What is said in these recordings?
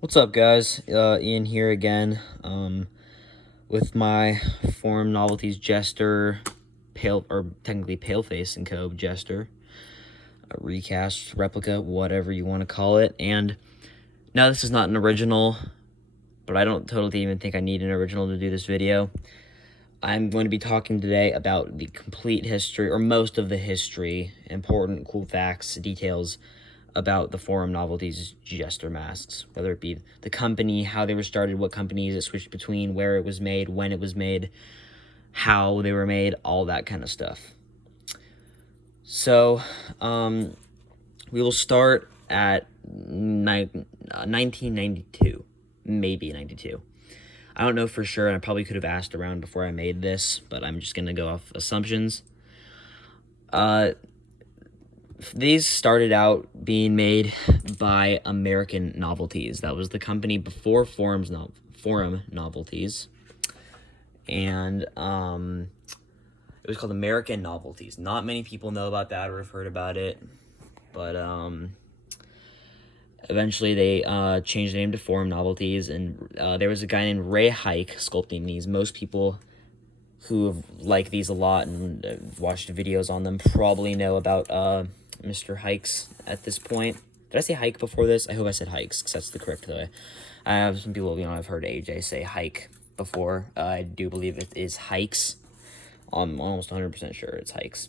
What's up, guys? Ian here again, with my Forum Novelties Jester, technically Paleface and Co. Jester, a recast, replica, whatever you want to call it. And now this is not an original, but I don't totally even think I need an original to do this video. I'm going to be talking today about the complete history, or most of the history, important, cool facts, details about the Forum Novelties Jester masks, whether it be the company, how they were started, what companies it switched between, where it was made, when it was made, how they were made, all that kind of stuff. So, we will start at 1992, maybe 92. I don't know for sure, and I probably could have asked around before I made this, but I'm just going to go off assumptions. These started out being made by American Novelties. That was the company before Forum Novelties. And it was called American Novelties. Not many people know about that or have heard about it. But eventually they changed the name to Forum Novelties. And there was a guy named Ray Hiekes sculpting these. Most people who like these a lot and watched videos on them probably know about Mr. Hiekes at this point. Did I say Hike before this? I hope I said Hikes, because that's the correct way. I have some people, I've heard AJ say Hike before. I do believe it is Hikes. I'm almost 100% sure it's Hikes.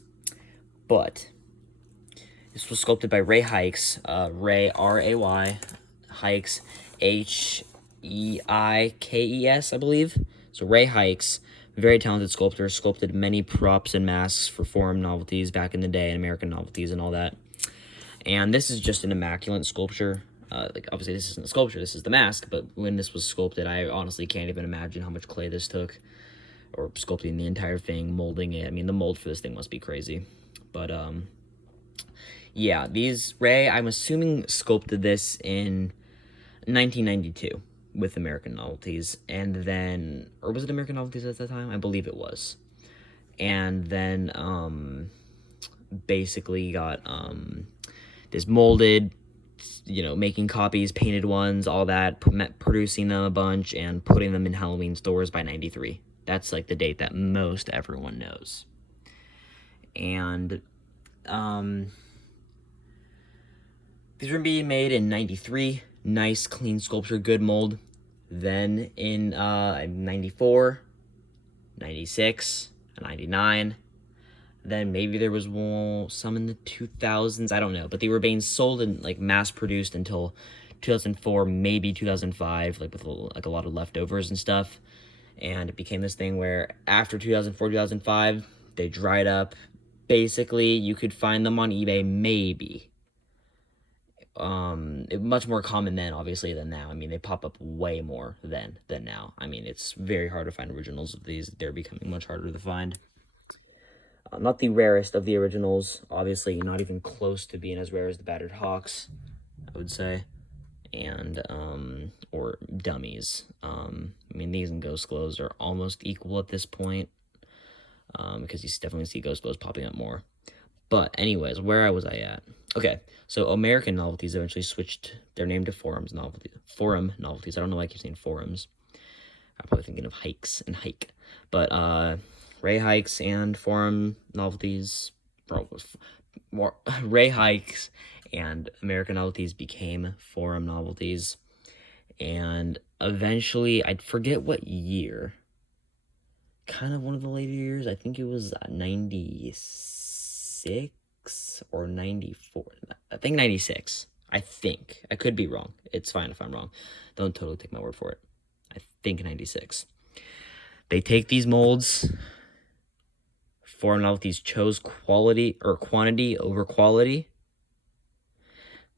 But this was sculpted by Ray Hiekes. Ray, R-A-Y, Hiekes, H-E-I-K-E-S, I believe. So Ray Hiekes, very talented sculptor, sculpted many props and masks for Forum Novelties back in the day, and American Novelties and all that. And this is just an immaculate sculpture. Obviously, this isn't a sculpture, this is the mask, but when this was sculpted, I honestly can't even imagine how much clay this took, or sculpting the entire thing, molding it. I mean, the mold for this thing must be crazy. But, yeah, Ray, I'm assuming, sculpted this in 1992. With American Novelties, and then, or was it American Novelties at that time? I believe it was. And then, basically got, this molded, making copies, painted ones, all that, producing them a bunch, and putting them in Halloween stores by 93. That's, like, the date that most everyone knows. And, these were being made in 93. Nice, clean sculpture, good mold. Then in 94, 96, 99. Then maybe there was some in the 2000s. I don't know. But they were being sold and mass-produced until 2004, maybe 2005, with a lot of leftovers and stuff. And it became this thing where after 2004, 2005, they dried up. Basically, you could find them on eBay, maybe. Much more common then, obviously, than now. I mean, they pop up way more than now. I mean, it's very hard to find originals of these. They're becoming much harder to find. Not the rarest of the originals, obviously, not even close to being as rare as the Battered Hawks, I would say, and, or dummies. I mean, these and Ghost Glows are almost equal at this point, because you definitely see Ghost Glows popping up more. But anyways, where was I at? Okay, so American Novelties eventually switched their name to Forum Novelties. I don't know why I keep saying Forums. I'm probably thinking of Hikes and Hike. But Ray Hiekes and Forum Novelties, Ray Hiekes and American Novelties became Forum Novelties. And eventually, I forget what year. Kind of one of the later years. I think it was 96 or 94. I think 96. I think. I could be wrong. It's fine if I'm wrong. Don't totally take my word for it. I think 96. They take these molds. Forum Novelties chose quality or quantity over quality.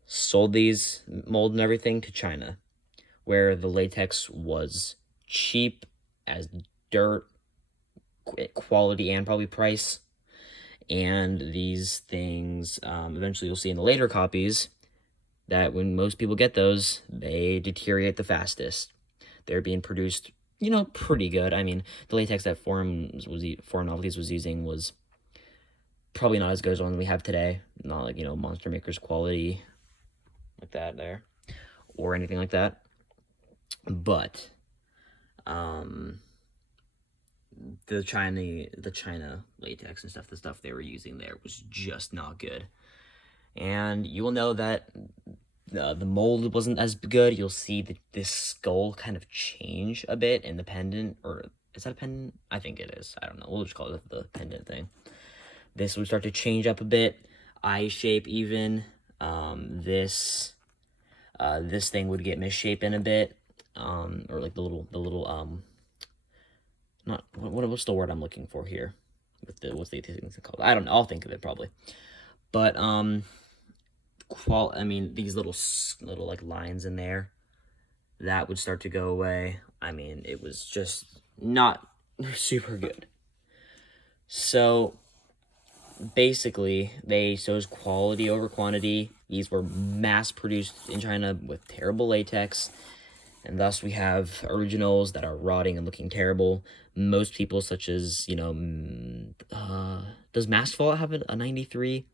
Sold these mold and everything to China, where the latex was cheap as dirt, quality and probably price. And these things, eventually you'll see in the later copies that when most people get those, they deteriorate the fastest. They're being produced, pretty good. I mean, the latex that Forum Novelties was using was probably not as good as the one we have today. Not Monster Maker's quality like that there, or anything like that. But the China latex and stuff, the stuff they were using there was just not good. And you will know that the mold wasn't as good. You'll see this skull kind of change a bit in the pendant, or is that a pendant? I think it is. I don't know. We'll just call it the pendant thing. This would start to change up a bit. Eye shape even. This thing would get misshapen a bit. Or like the little not what's the word I'm looking for here? What's the thing called? I don't know. I'll think of it probably. But I mean, these little like lines in there, that would start to go away. I mean, it was just not super good. So basically, they chose quality over quantity. These were mass produced in China with terrible latex, and thus we have originals that are rotting and looking terrible. Most people, such as, you know, does Masked Fallout have a 93?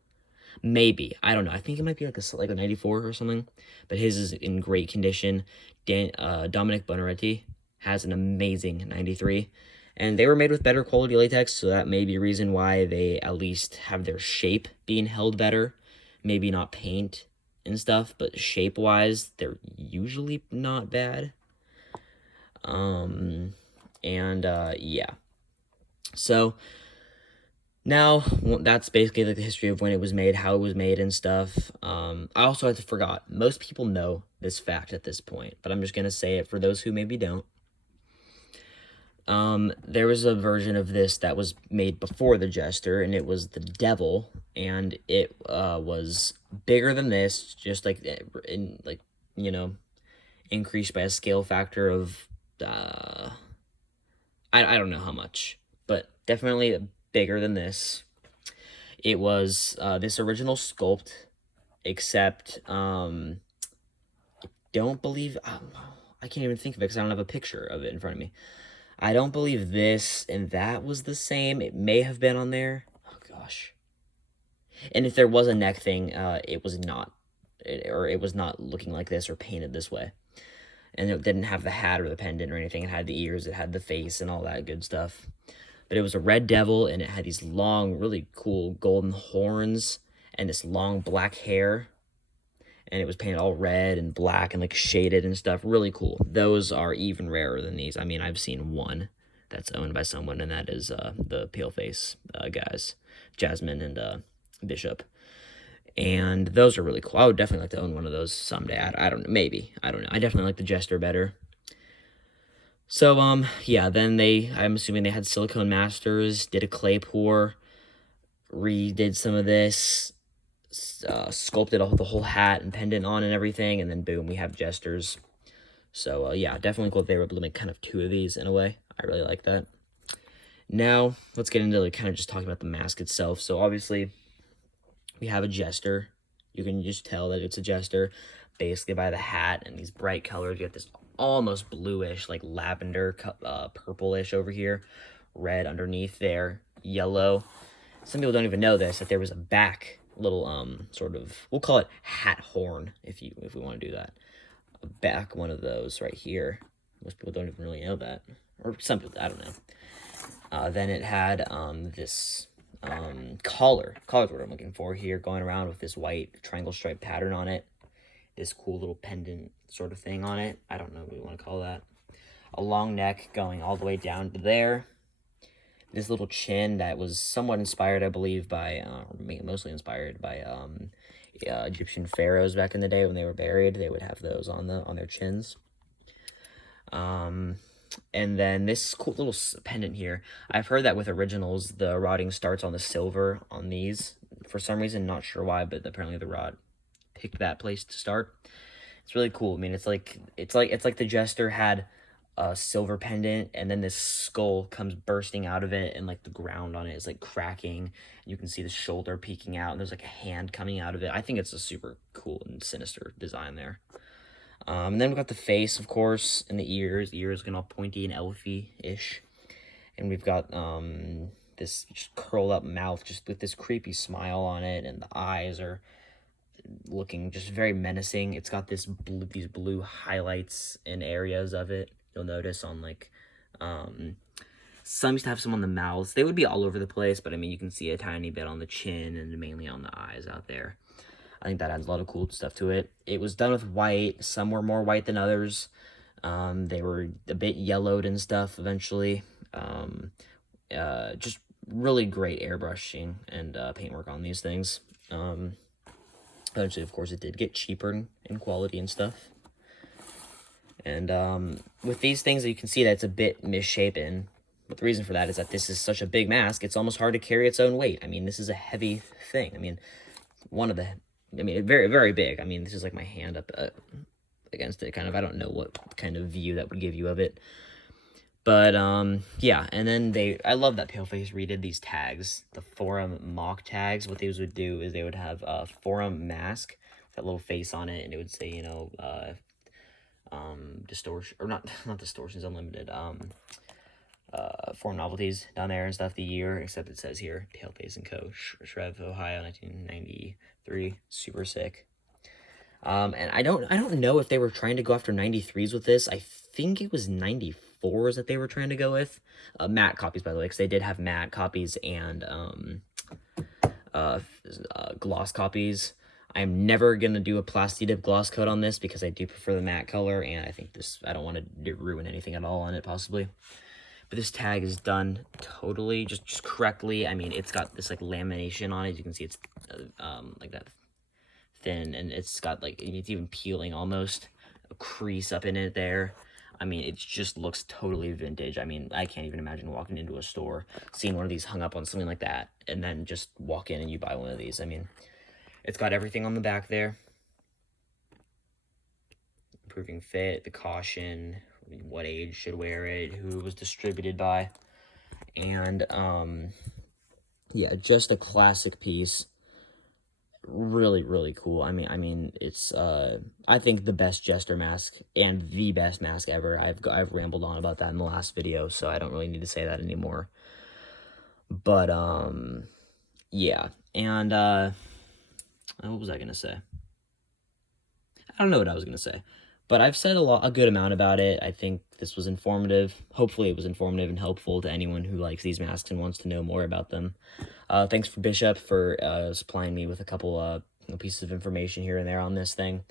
Maybe. I don't know. I think it might be like a 94 or something. But his is in great condition. Dominic Bonaretti has an amazing 93. And they were made with better quality latex, so that may be a reason why they at least have their shape being held better. Maybe not paint and stuff, but shape-wise, they're usually not bad. Yeah. So now, that's basically like the history of when it was made, how it was made, and stuff. I also forgot. Most people know this fact at this point, but I'm just going to say it for those who maybe don't. There was a version of this that was made before the Jester, and it was the Devil, and it was bigger than this, just like, increased by a scale factor of, I don't know how much, but definitely bigger than this. It was this original sculpt, except I don't believe, I can't even think of it because I don't have a picture of it in front of me. I don't believe this and that was the same. It may have been on there. Oh gosh. And if there was a neck thing, it was not, it was not looking like this or painted this way. And it didn't have the hat or the pendant or anything. It had the ears, it had the face and all that good stuff. But it was a red devil, and it had these long, really cool golden horns and this long black hair. And it was painted all red and black and like shaded and stuff. Really cool. Those are even rarer than these. I mean, I've seen one that's owned by someone, and that is the Paleface guys, Jasmine and Bishop. And those are really cool. I would definitely like to own one of those someday. I don't know. Maybe. I don't know. I definitely like the Jester better. So, yeah, then I'm assuming they had Silicone Masters, did a clay pour, redid some of this, sculpted the whole hat and pendant on and everything, and then boom, we have Jesters. So, yeah, definitely cool if they were able to make kind of two of these in a way. I really like that. Now, let's get into kind of just talking about the mask itself. So, obviously, we have a Jester. You can just tell that it's a Jester basically by the hat and these bright colors. You get this almost bluish, like lavender, purplish over here, red underneath there, yellow. Some people don't even know this, that there was a back little sort of, we'll call it hat horn if we want to do that. A back one of those right here. Most people don't even really know that, or some people, I don't know. Then it had this collar. Collar's what I'm looking for here, going around with this white triangle stripe pattern on it. This cool little pendant sort of thing on it. I don't know what we want to call that. A long neck going all the way down to there. This little chin that was somewhat inspired, I believe, by, mostly inspired by Egyptian pharaohs back in the day when they were buried. They would have those on their chins. And then this cool little pendant here. I've heard that with originals, the rotting starts on the silver on these. For some reason, not sure why, but apparently the rot picked that place to start. It's really cool. I mean, it's like the Jester had a silver pendant, and then this skull comes bursting out of it, and like the ground on it is like cracking. You can see the shoulder peeking out, and there's like a hand coming out of it. I think it's a super cool and sinister design there. And then we've got the face, of course, and the ears. The ears getting all pointy and elfy-ish. And we've got this just curled up mouth just with this creepy smile on it, and the eyes are looking just very menacing. It's got these blue highlights in areas of it. You'll notice on like, some used to have some on the mouths. They would be all over the place, but I mean, you can see a tiny bit on the chin and mainly on the eyes out there. I think that adds a lot of cool stuff to it. It was done with white. Some were more white than others. They were a bit yellowed and stuff eventually. Just really great airbrushing and paintwork on these things. Eventually, of course, it did get cheaper in quality and stuff. And with these things, you can see that it's a bit misshapen. But the reason for that is that this is such a big mask, it's almost hard to carry its own weight. I mean, this is a heavy thing. I mean, very, very big. I mean, this is like my hand up against it, kind of. I don't know what kind of view that would give you of it. But, yeah, and then I love that Paleface redid these tags, the forum mock tags. What these would do is they would have a forum mask, that little face on it, and it would say, you know, distortion, or not distortions, unlimited, forum novelties down there and stuff, the year, except it says here, Paleface & Co., Shreve, Ohio, 1993, super sick. And I don't know if they were trying to go after 93s with this. I think it was 94s that they were trying to go with. Matte copies, by the way, because they did have matte copies and gloss copies. I'm never going to do a Plastidip gloss coat on this because I do prefer the matte color, and I think I don't want to ruin anything at all on it, possibly. But this tag is done totally, just correctly. I mean, it's got this, like, lamination on it. You can see it's, like that thin, and it's got, like, it's even peeling almost. A crease up in it there. I mean, it just looks totally vintage. I mean, I can't even imagine walking into a store, seeing one of these hung up on something like that, and then just walk in and you buy one of these. I mean, it's got everything on the back there. Improving fit, the caution, what age should wear it, who it was distributed by, and yeah, just a classic piece. Really, really cool. I mean, it's I think the best Jester mask and the best mask ever. I've rambled on about that in the last video, so I don't really need to say that anymore. But yeah, and what was I gonna say? I don't know what I was gonna say. But I've said a good amount about it. I think this was informative. Hopefully it was informative and helpful to anyone who likes these masks and wants to know more about them. Thanks for Bishop for supplying me with a couple pieces of information here and there on this thing.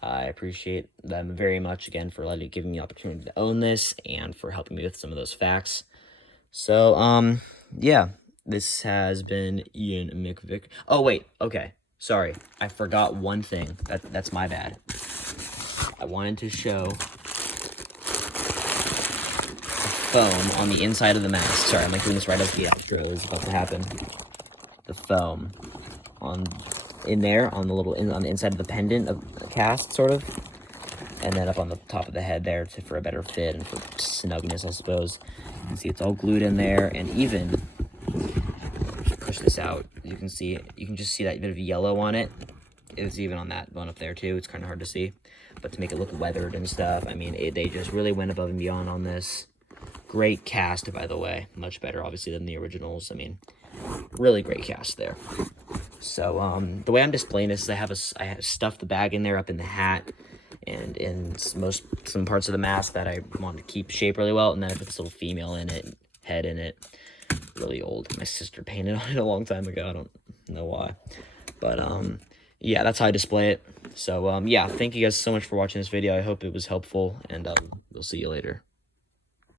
I appreciate them very much, again, for giving me the opportunity to own this and for helping me with some of those facts. So, yeah, this has been Ian McVick. Oh, wait, okay, sorry. I forgot one thing. That's my bad. I wanted to show the foam on the inside of the mask. Sorry, I'm like doing this right as the outro is about to happen. The foam in there on the inside of the pendant of the cast, sort of, and then up on the top of the head there for a better fit and for snugness, I suppose. You can see it's all glued in there, and even push this out. You can see you can just see that bit of yellow on it. It's even on that one up there too. It's kind of hard to see, but to make it look weathered and stuff, I mean, they just really went above and beyond on this. Great cast, by the way. Much better, obviously, than the originals. I mean, really great cast there. So, the way I'm displaying this is I have stuffed the bag in there up in the hat and in some parts of the mask that I want to keep shape really well, and then I put this little female in it, head in it. Really old. My sister painted on it a long time ago. I don't know why. But, yeah, that's how I display it. So, yeah, thank you guys so much for watching this video. I hope it was helpful, and we'll see you later.